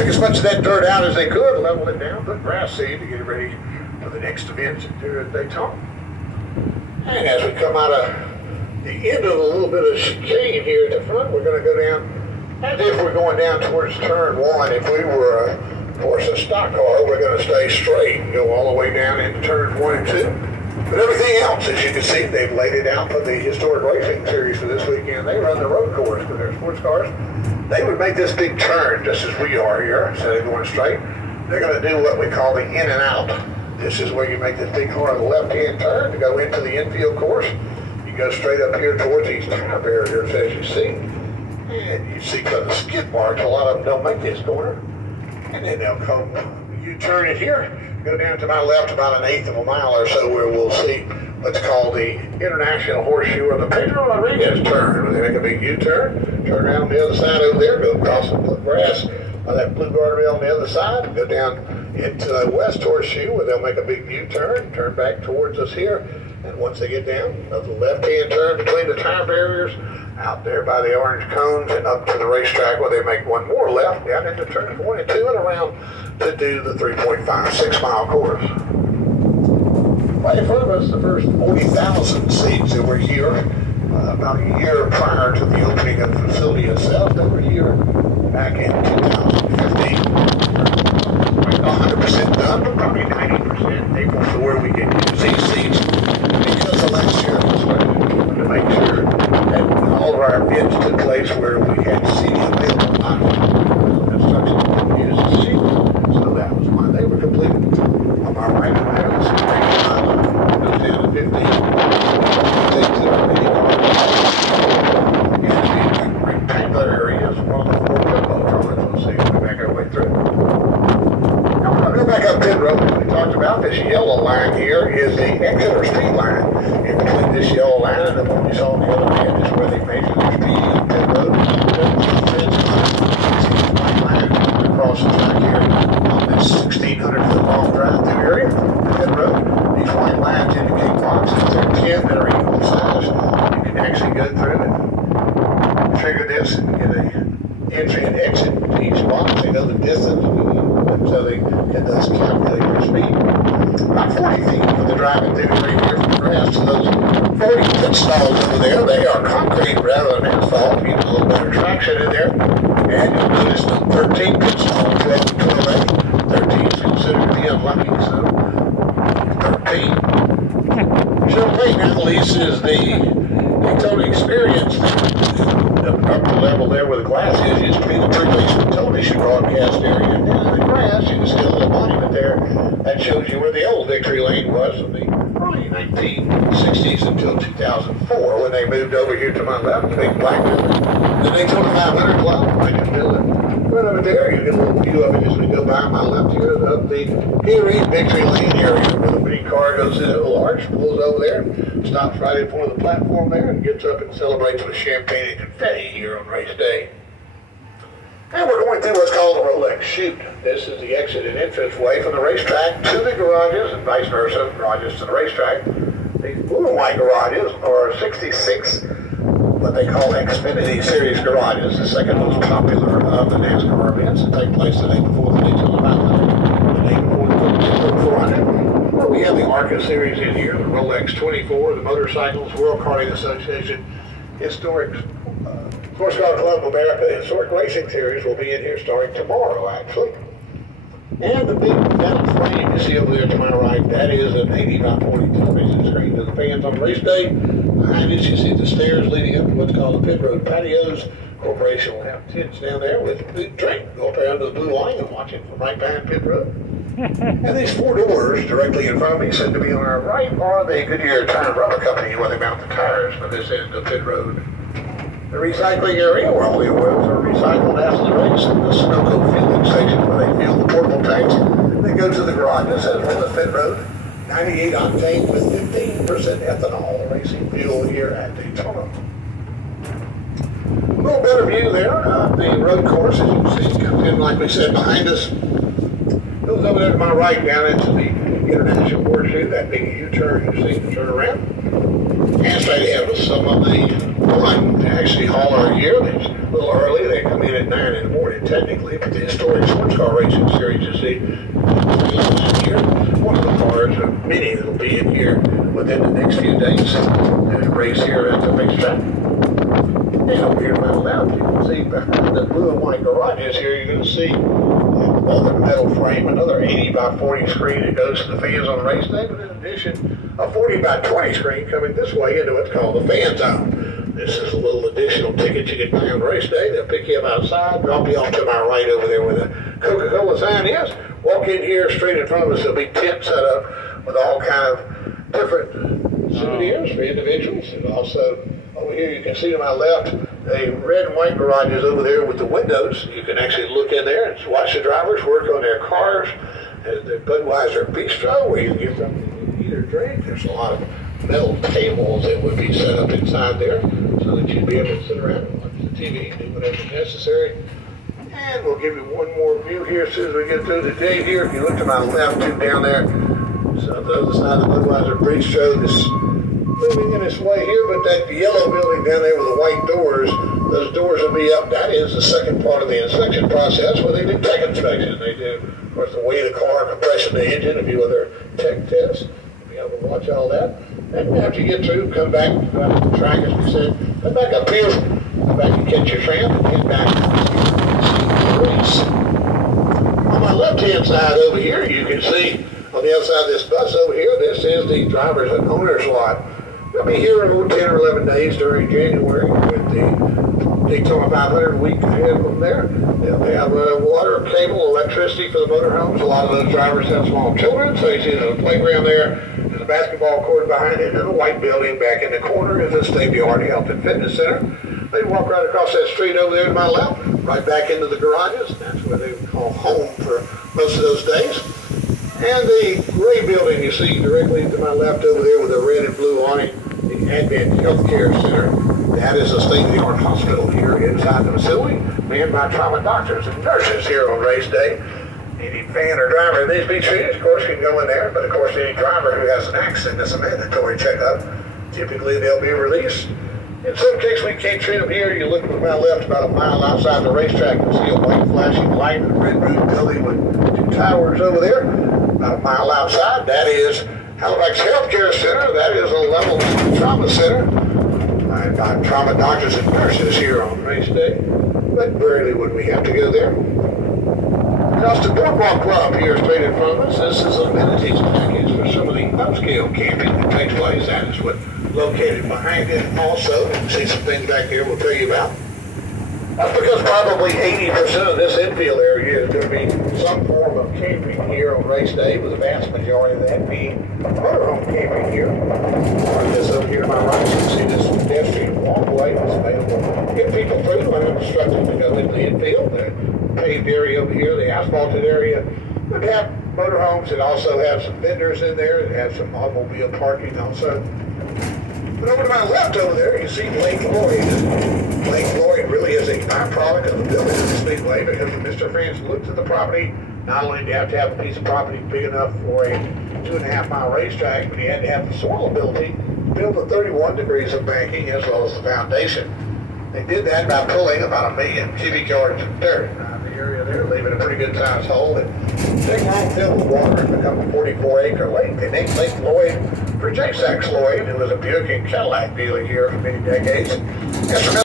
Took as much of that dirt out as they could, level it down, put grass seed to get it ready for the next event here at Daytona. And as we come out of the end of a little bit of chicane here at the front, we're going to go down as if we're going down towards turn one. If we were, of course, a stock car, we're going to stay straight and go all the way down into turns 1 and 2. But everything else, as you can see, they've laid it out for the Historic Racing Series for this weekend. They run the road course because they're sports cars. They would make this big turn just as we are here, instead of going straight. They're going to do what we call the in and out. This is where you make this big corner of the left-hand turn to go into the infield course. You go straight up here towards these tire barriers, as you see. And you see because of the skid marks, a lot of them don't make this corner. And then they'll come, you turn it here, go down to my left about 1/8 of a mile or so where we'll see what's called the International Horseshoe or the Pedro Rodriguez turn. Where they make a big U-turn, turn around the other side over there, go across the grass on that blue guardrail on the other side, and go down into the West Horseshoe where they'll make a big U-turn, turn back towards us here. And once they get down, the left-hand turn between the tire barriers, out there by the orange cones and up to the racetrack where they make one more left, down into turns 1 and 2 and around to do the 3.56 mile course. Right in front of us, the first 40,000 seats that were here about a year prior to the opening of the facility itself. They were here back in 2015. 100% done, but probably 90% able to where we can use these seats because of last year was to make sure that all of our bids took place where we had seating available, not construction to use the seat. So that was why they were completed. On my right and right on the screen, goes down to 15. Takes it already. And the rectangular area is one of the 4 turbo we'll see as we make our way through. Go back up pit road. We talked about this yellow line here is the exit or speed line. In between this yellow line and the one we saw on the other end is where they measure their speed on pit road. White line across the track here on this 1,600-foot long drive-through area. Pit road. These white lines indicate boxes. There are 10 that are equal size. You can actually go through and figure this in the entry and exit to each box. They know the distance. So they can thus calculate their speed. About 40 feet from the driving through right here from the grass to those 40 pit stalls over there. They are concrete rather than asphalt. You get a little better traction in there. And you'll notice the 13 pit stalls, 12 and 12A. 13 is considered to be unlucky, so 13. Champagne Applebee's is the Daytona experience. The upper level there where the glass is used to be the pre-race television broadcast area. And down in the grass, you can see a little monument there that shows you where the old victory lane was in the early 1960s until 2004 when they moved over here to my left, the big black building. The Daytona 500 Club, right just building. Right over there, you get a little view of it as we go by my left here of the Erie victory lane area where the big car goes through the little arch, pulls over there, stops right in front of the platform there, and gets up and celebrates with champagne and confetti here on race day. And we're going through what's called the Rolex chute. This is the exit and entrance way from the racetrack to the garages and vice versa, garages to the racetrack. These blue and white garages are 66 what they call Xfinity Series garages, the second most popular of the NASCAR events that take place the day before the Daytona 500, the day before the Daytona 400. Where we have the ARCA Series in here, the Rolex 24, the Motorcycles World Karting Association, Historic Sports Car Club of America Historic Racing Series will be in here starting tomorrow, actually. And the big metal frame you see over there to my right, that is an 80 by 40 television screen to the fans on race day. Behind us, you see the stairs leading up to what's called the pit road patios. Corporation will have tents down there with a big drink. Go up there under the blue line and watch it from right behind pit road. And these 4 doors directly in front of me, said to be on our right, are the Goodyear Tire and Rubber Company where they mount the tires for this end of pit road. The recycling area where all the oils are recycled after the race, and the Sunoco fueling station where they fuel the portable tanks. They go to the garages as well as pit road. 98 octane with 15% ethanol racing fuel here at Daytona. A little better view there of the road course, as you can see, comes in like we said behind us. Goes over there to my right down into the International Horseshoe, that big U-turn you see to turn around. And straight ahead with some of the one actually hauler here that's a little early. They come in at 9 in the morning, technically, but the historic sports car racing series, you see, here, one of the cars, many that will be in here within the next few days. There's a race here at the racetrack. And over here to my left, you can see behind the blue and white garages here, you're going to see another metal frame, another 80 by 40 screen that goes to the fans on race day, but in addition, a 40 by 20 screen coming this way into what's called the fan zone. This is a little additional ticket you can buy on race day. They'll pick you up outside, drop you off to my right over there where the Coca-Cola sign is. Walk in here, straight in front of us, there'll be tent set up with all kind of different souvenirs for individuals. And also, over here you can see to my left, the red and white garages over there with the windows. You can actually look in there and watch the drivers work on their cars. The Budweiser Bistro, where you can get something to eat or drink. There's a lot of metal tables that would be set up inside there so that you'd be able to sit around and watch the TV, do whatever's necessary. And we'll give you one more view here as soon as we get through the day here. If you look to my left, too, down there, so the other side of the Budweiser Bistro, this moving in its way here, but that yellow building down there with the white doors, those doors will be up. That is the second part of the inspection process where they do tech inspection. They do, of course, the weight of the car, compression of the engine, a few other tech tests. You'll be able to watch all that. And after you get through, come back to the track, as we said, come back up here, come back and catch your tram, and head back to the race. On my left-hand side over here, you can see on the other side of this bus over here, this is the driver's and owner's lot. They'll be here in 10 or 11 days during January with the Daytona 500 week ahead from there. They'll have water, cable, electricity for the motorhomes. A lot of those drivers have small children, so you see the playground there. There's a basketball court behind it, and the white building back in the corner is a state-of-the-art health and fitness center. They walk right across that street over there to my left, right back into the garages. That's where they call home for most of those days. And the gray building you see directly to my left over there with the red and blue on it, the Advent Healthcare Center. That is a state-of-the-art hospital here inside the facility, manned by trauma doctors and nurses here on race day. Any fan or driver that needs to be treated, of course, can go in there. But, of course, any driver who has an accident that's a mandatory checkup, typically they'll be released. In some cases, we can't treat them here. You look to my left about a mile outside the racetrack, you see a white flashing light in a red roof building with 2 towers over there. About a mile outside, that is Halifax Healthcare Center. That is a level 2 trauma center. I've got trauma doctors and nurses here on race day, but rarely would we have to go there. Across the Boardwalk Club here straight in front of us, this is an amenities package for some of the upscale camping that takes place. That is what located behind it also. You can see some things back here we'll tell you about. That's because probably 80% of this infield area is going to be some form of camping here on race day, with the vast majority of that being motorhome camping here. This over here to my right, you can see this pedestrian walkway that's available to get people through when they're instructed to go into the infield. The paved area over here, the asphalted area, would have motorhomes that also have some vendors in there that have some automobile parking also. But over to my left over there, you see Lake Lloyd. Lake Lloyd really is a byproduct of the building of the Speedway, because when Mr. France looked at the property, not only did he have to have a piece of property big enough for a 2.5-mile racetrack, but he had to have the soil ability to build the 31 degrees of banking as well as the foundation. They did that by pulling about 1 million cubic yards of dirt around the area there, leaving a pretty good sized hole. And big long filled with water and become a 44-acre lake. They named Lake Lloyd for J. Sachs Lloyd, who was a Buick and Cadillac dealer here for many decades.